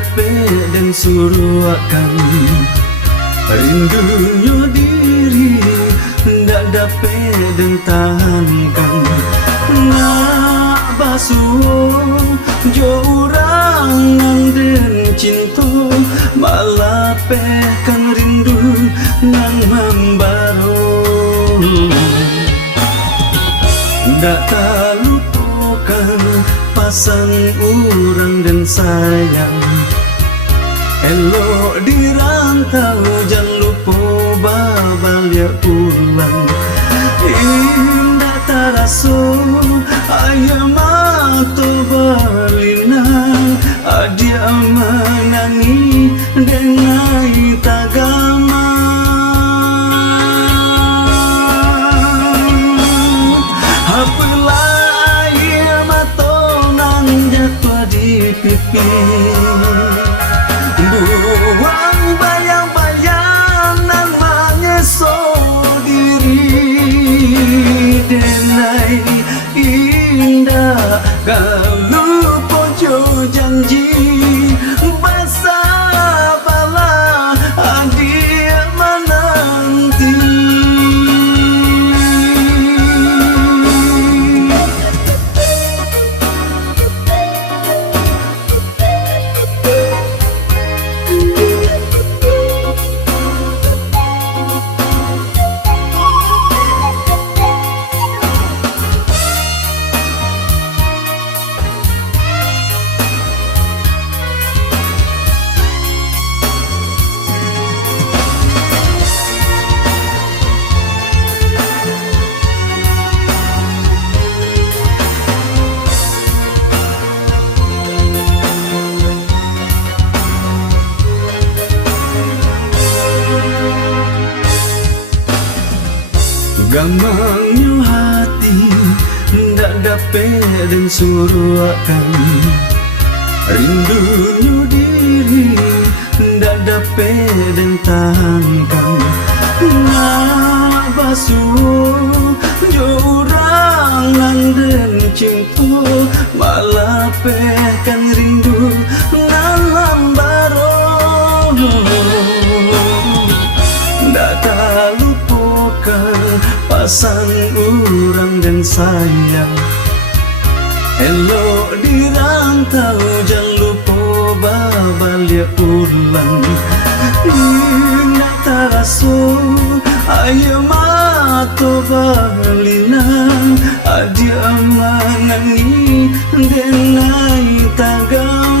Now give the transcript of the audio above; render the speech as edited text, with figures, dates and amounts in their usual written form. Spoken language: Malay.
dapat dan suruhkan rindunya diri, ndak dapat dan tahankan. Nak basuh jo orang dan cinta, malah pekan rindu nang membaro. Ndak terlupakan pasang orang dan sayang, elok dirantau jangan lupa balik pulang. Indah terasa ayam mata berlinang, dia menangi dengan tagama. Apalah ayam mata nang jatuh di pipi, buang bayang-bayang nang mengesok diri. Denai indah kalau pojo janji, basa bala dia menanti. Gamangnya hati ndak dapat dan suruhkan rindunya diri, ndak dapat dan tahankan. Nak basuh jo orang dan cinta, malah pekan rindu dalam baro. Ndak terlupakan pasang orang dan sayang, elok dirantau jangan lupa balik pulang. Indah terasa ayam mata berlinang, dia menangi dengan tagama.